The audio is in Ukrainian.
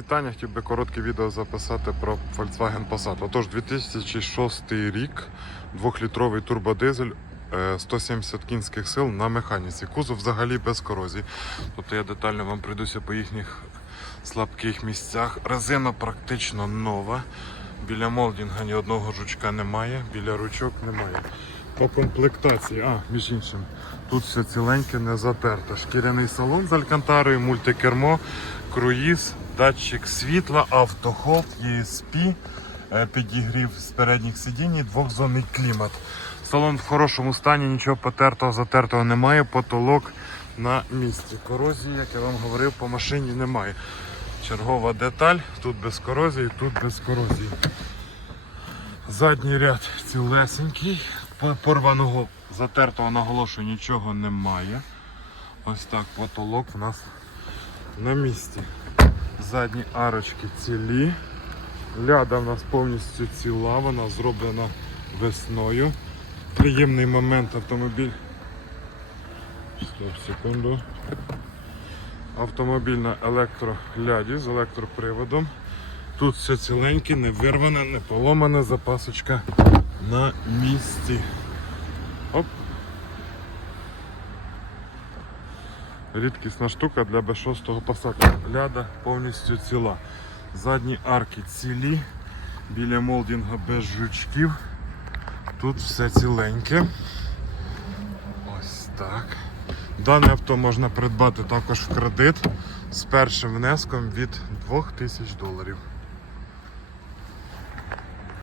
Вітання, хотів би коротке відео записати про Volkswagen Passat. Отож, 2006 рік, 2-літровий турбодизель, е, 170 кінських сил на механіці. Кузов взагалі без корозії. Тобто я детально вам прийдуся по їхніх слабких місцях. Резина практично нова. Біля молдінга ні одного жучка немає, біля ручок немає. По комплектації, а, між іншим, тут все ціленьке, не затерте. Шкіряний салон з алькантарою, мультикермо, круїз, датчик світла, автохолд, ESP, е, підігрів з передніх сидінь, і двохзонний клімат. Салон в хорошому стані, нічого потертого, затертого немає, потолок на місці. Корозії, як я вам говорив, по машині немає. Чергова деталь, тут без корозії, тут без корозії. Задній ряд цілесенький, По- порваного затертого наголошую нічого немає. Ось так потолок у нас на місці. Задні арочки цілі. Ляда в нас повністю ціла, вона зроблена весною. Приємний момент автомобіль. Стоп, секунду. Автомобіль на електроляді з електроприводом. Тут все ціленьке, не вирване, не поломане, запасочка на місці. Оп. Рідкісна штука для B6 Passat. Ляда повністю ціла. Задні арки цілі, біля молдінга без жучків. Тут все ціленьке. Ось так. Дане авто можна придбати також в кредит з першим внеском від 2000 доларів.